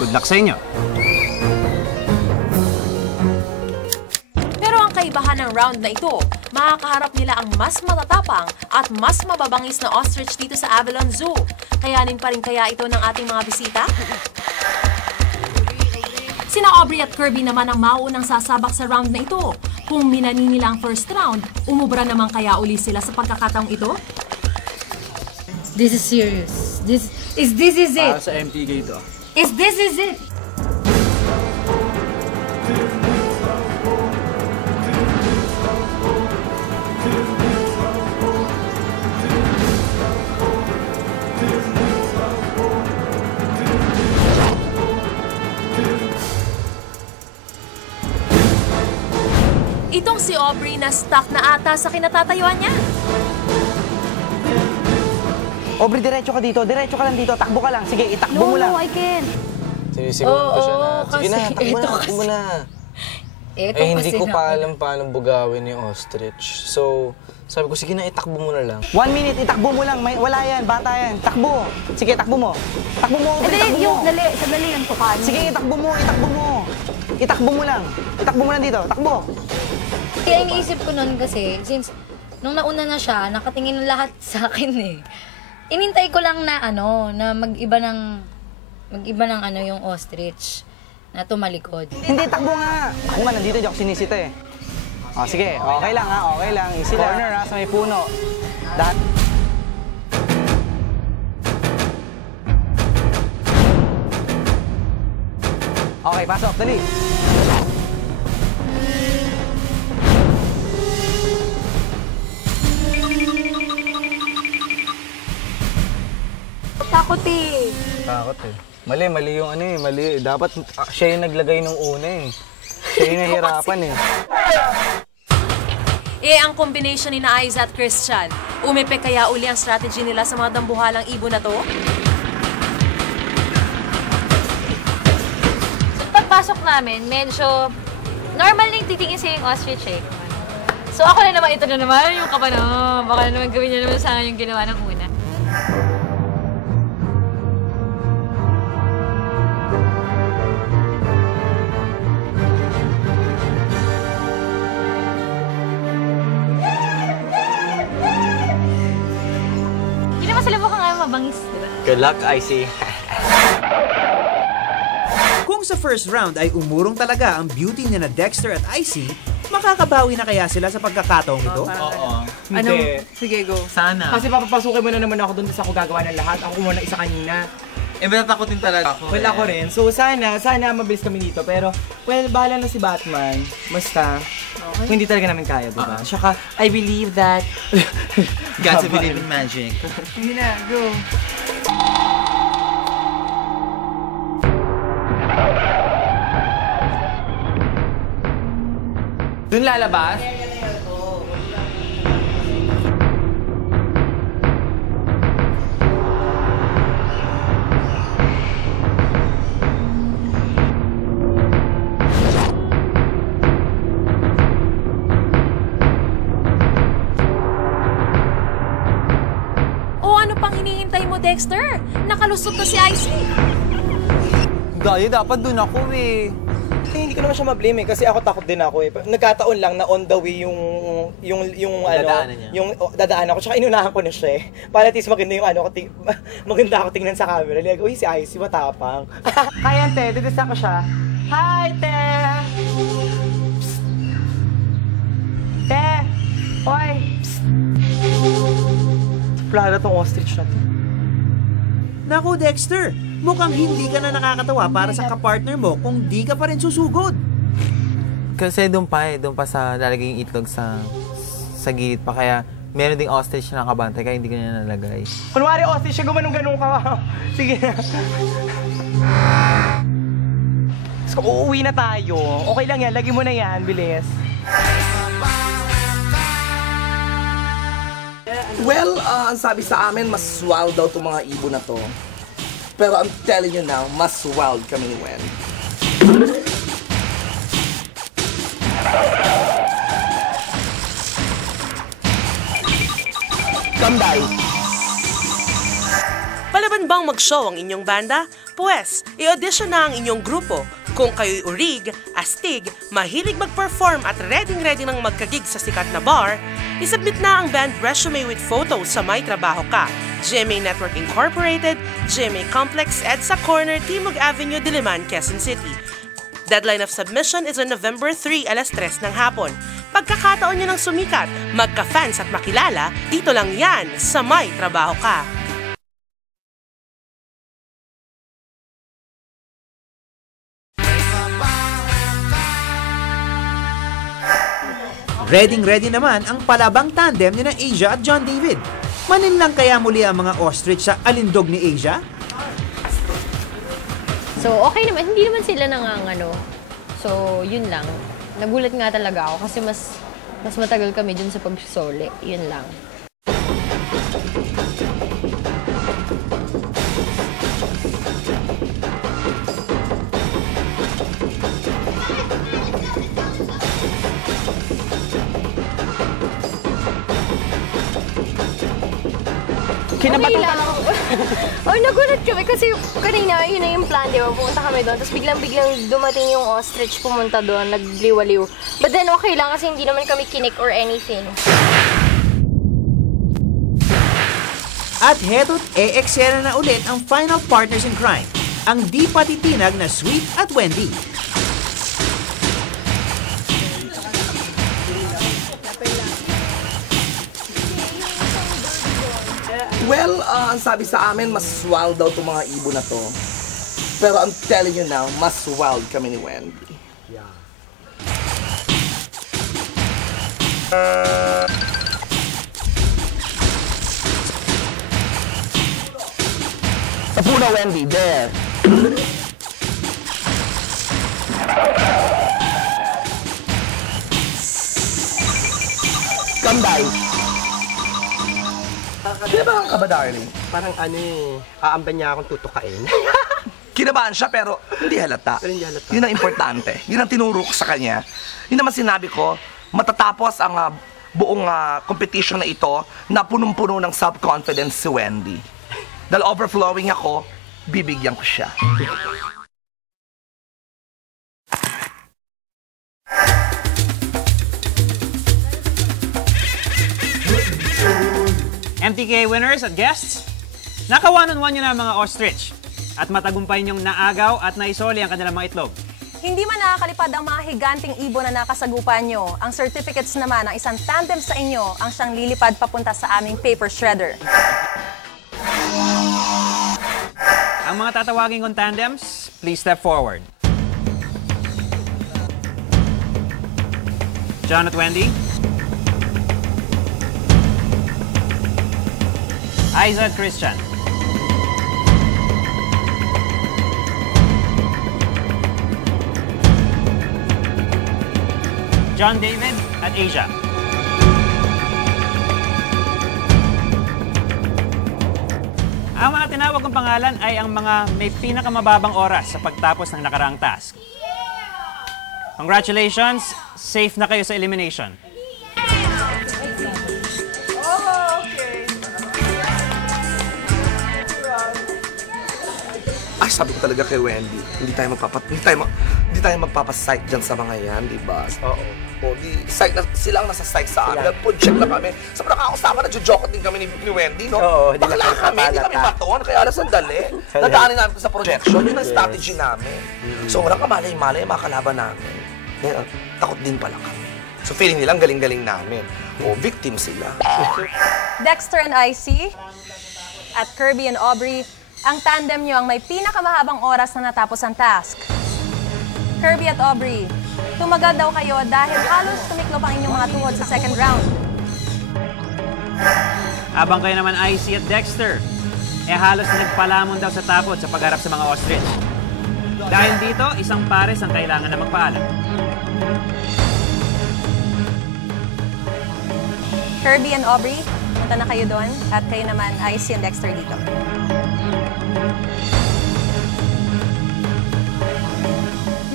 Good luck sa inyo. Pero ang kaibahan ng round na ito, makakaharap nila ang mas matatapang at mas mababangis na ostrich dito sa Avalon Zoo. Kayanin pa rin kaya ito ng ating mga bisita? Sina Aubrey at Kirby naman ang mauunang sasabak sa round na ito. Kung minani nila ang first round, umubra naman kaya uli sila sa pagkakataong ito? This is serious. This is it. Sa MTK ito. This is it. Itong si Aubrey na stuck na ata sa kinatatayuan niya. Aubrey, diretso ka dito. Diretso ka lang dito. Takbo ka lang. Sige, itakbo mo lang. No, I can't. Sinisigawan ko siya na, sige na, takbo mo na. Hindi ko pa alam paano bugawin yung ostrich. So, sabi ko, sige na, itakbo mo na lang. 1 minute, itakbo mo lang. Wala yan, bata yan. Takbo. Sige, takbo mo. Takbo mo, Aubrey, takbo mo. Sandali lang to paano. Sige, itakbo mo, itakbo mo. Itakbo mo lang. Itakbo mo lang dito. Takbo. Kaya iniisip ko nun kasi, since nung nauna na siya, nakatingin lahat sa akin eh. Inintay ko lang na na mag-iba ng yung ostrich na tumalikod. Hindi, takbo nga. Ako nga, nandito di ako sinisita eh. O, sige, okay lang ha, okay lang. Easy lang. Corner ha, sa may puno. Okay, pasok, dali. Takot eh. Takot eh. Mali yung mali. Dapat siya yung naglagay ng una eh. Siya yung nahihirapan eh. Ang combination ni na Aiza at Christian, umipe kaya uli ang strategy nila sa mga dambuhalang ibon na to? So, pagpasok namin, medyo normal lang titingin sa yung ostrich eh. So ako na naman, ito na naman yung kapano. Baka naman gawin niya naman sa akin yung ginawa ng una. Mabangis, diba? Good luck, Icy. Kung sa first round ay umurong talaga ang beauty niya na Dexter at Icy, makakabawi na kaya sila sa pagkakataong ito? Oo. Hindi. Sige, go. Sana. Kasi papapasukin mo na naman ako doon sa ako gagawa ng lahat. Ako muna isa kanina. Matatakotin talaga ako. Well, ako rin. So, sana mabilis kami dito. Pero, well, bahala na si Batman. Basta, hindi talaga namin kaya, diba? Tsaka, I believe that... Got to believe in magic. Hindi na, go. Doon lalabas? Dexter, nakalusot na si Icy. Gaya, dapat dun ako eh. Hindi ko naman siya ma-blame eh, kasi ako takot din ako eh. Nagkataon lang na on the way yung dadaanan niya. Yung dadaanan ko, tsaka inunahan ko na siya eh. Para at least maganda yung maganda ako tingnan sa camera. Like, uy, si Icy, matapang. Hi, ante, didisa ko siya. Hi, te! Psst. Te! Hoy! Psst. Plano tong ostrich na to. Naku, Dexter, mukhang hindi ka na nakakatawa para sa kapartner mo kung di ka pa rin susugod. Kasi doon pa sa lalagay yung itlog sa gilid pa, kaya meron ding ostrich na nakabantay, kaya hindi ko na nalagay. Kunwari ostrich, gumanong-ganong ka. Sige na. So, uuwi na tayo. Okay lang yan, lagi mo na yan, bilis. Well, ang sabi sa amin, mas wild daw itong mga ibon na to. Pero I'm telling you now, mas wild kami ni Wen. Come by! Palaban bang mag-show ang inyong banda? Pwes, i-audition na ang inyong grupo. Kung kayo'y urig, astig, mahilig mag-perform at ready ng magkagig sa sikat na bar, isubmit na ang band resume with photos sa May Trabaho Ka, GMA Network Incorporated, GMA Complex, EDSA Corner, Timog Avenue, Diliman, Quezon City. Deadline of submission is on November 3, alas 3 ng hapon. Pagkakataon nyo ng sumikat, magka-fans at makilala, dito lang yan sa May Trabaho Ka. Ready naman ang palabang tandem ni na Asia at John David. Maninlang kaya muli ang mga ostrich sa alindog ni Asia? So, okay naman. Hindi naman sila nangangano. So, yun lang. Nagulat nga talaga ako kasi mas matagal kami dun sa pagsosole. Yun lang. Kinabato ka lang. Oh, nagulat kami kasi kanina, yun na yung plan, di ba? Pumunta kami doon, tapos biglang dumating yung ostrich pumunta doon, nagliwaliw. But then okay lang kasi hindi naman kami kinik or anything. At heto't e-eksena na ulit ang final partners in crime, ang di patitinag na Sweet at Wendy. Well, ang sabi sa amin, mas wild daw itong mga ibon na to. Pero I'm telling you now, mas wild kami ni Wendy. Yeah. Tapuna, Wendy, there. Kambay. Kinabahan ka ba, darling? Parang aamban niya akong tutukain. Kinabahan siya pero hindi halata. Yun ang importante. Yun ang tinuro ko sa kanya. Yun naman sinabi ko, matatapos ang buong competition na ito na punong-puno ng self-confidence si Wendy. Dahil overflowing ako, bibigyan ko siya. MTK winners at guests, naka one-on-one nyo na ang mga ostrich at matagumpay nyong naagaw at naisoli ang kanilang mga itlog. Hindi man nakakalipad ang mga higanting ibon na nakasagupan nyo. Ang certificates naman ng isang tandem sa inyo ang siyang lilipad papunta sa aming paper shredder. Ang mga tatawagin kong tandems, please step forward. John at Wendy. Aiza at Christian. John David at Asia. Ang mga tinawag kong pangalan ay ang mga may pinakamababang oras sa pagtapos ng nakaraang task. Congratulations! Safe na kayo sa elimination. Sabi ko talaga kay Wendy, hindi tayo magpapasight dyan sa mga yan, di ba? Oo. O, site na, sila ang nasa site sa amin. Nag-project na kami. Sa nakakasama, nag-joke din kami ni Wendy, no? Oo, bakla kami, hindi kami baton, kaya alas sandali. Nadaanin namin sa projection, yun ang strategy namin. So, walang kamalay-malay, mga kalaban namin. Takot din pala kami. So, feeling nilang galing-galing namin. O, victim sila. Dexter and IC at Kirby and Aubrey, ang tandem nyo ang may pinakamahabang oras na natapos ang task. Kirby at Aubrey, tumagal daw kayo dahil halos tumiklop ang inyong mga tuhod sa second round. Habang kayo naman IC at Dexter, halos nagpalamon daw sa takot sa pagharap sa mga ostrich. Dahil dito, isang pares ang kailangan na magpaalam. Kirby and Aubrey, punta na kayo doon at kayo naman IC and Dexter dito.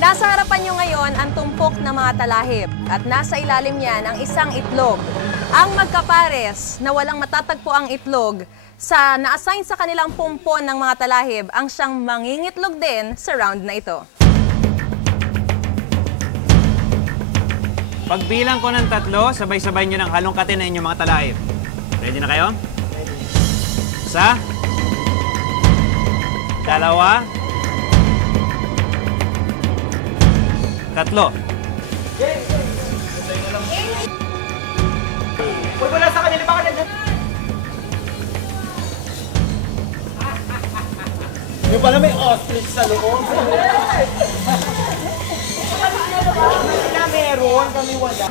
Nasa harapan nyo ngayon ang tumpok na mga talahib at nasa ilalim niyan ang isang itlog. Ang magkapares na walang matatagpo ang itlog, sa na-assign sa kanilang pumpon ng mga talahib ang siyang mangingitlog din sa round na ito. Pagbilang ko ng 3, sabay-sabay nyo ng halongkatin na inyong mga talahib. Ready na kayo? 1, 2, 3. Uy, wala sa kanila, baka nandiyan. Yung pala may ostrich sa loob. Sila meron, kami wala.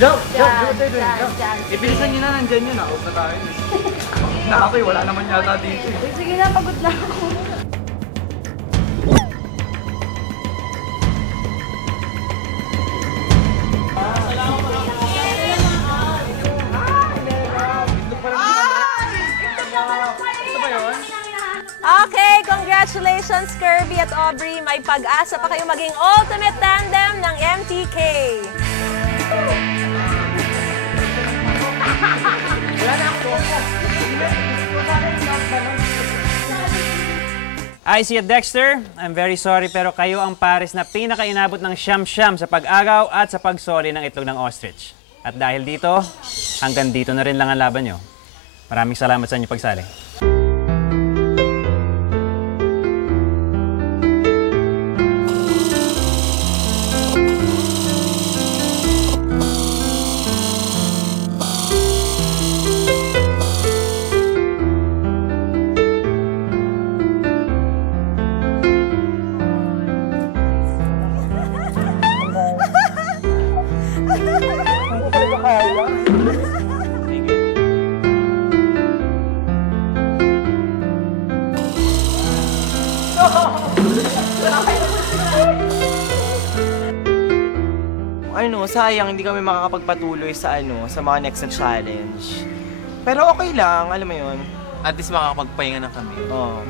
Jump! Ibilisan nyo na, nandyan yun. Out na tayo. Nakakoy, wala naman yata dito. Sige na, pagod na ako. Okay, congratulations Kirby at Aubrey. May pag-asa pa kayo maging ultimate tandem ng MTK. IC at Dexter, I'm very sorry pero kayo ang pares na pinaka-inabot ng siyam-siyam sa pag-agaw at sa pagsoli ng itlog ng ostrich. At dahil dito, hanggang dito na rin lang ang laban nyo. Maraming salamat sa inyong pagsali. Sayang hindi kami makakapagpatuloy sa sa mga next na challenge. Pero okay lang, alam mo 'yun. At least makakapagpahinga na kami. Oo.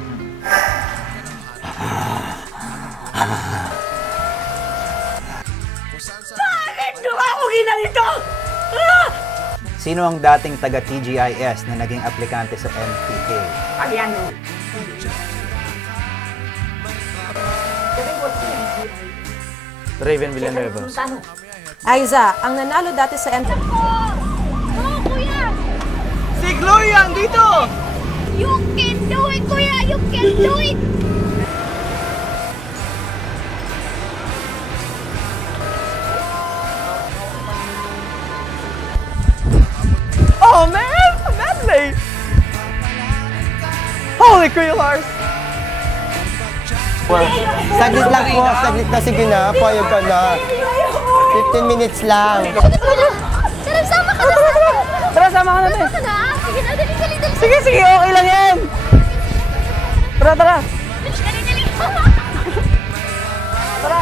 Bakit nyo ako ginalito? Sino ang dating taga TGIS na naging aplikante sa MTK? Ayan. Raven Villanueva. Aiza, ang nanalo dati sa MTK. Oh, kuya! Si Gloria, dito! You can do it, kuya! You can do it! Oh, man! Medley! Holy Kuya Lars! Saglit lang po, saglit na, sige na, payag ka na. 15 minutes lang. Tara, sama ka na! Tara, sama ka na. Sama ka na! Sige na, dali. Sige, okay lang yan! Tara! Dali! Tara!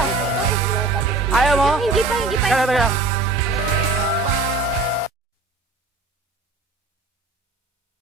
Ayaw mo? Hindi pa. Tara.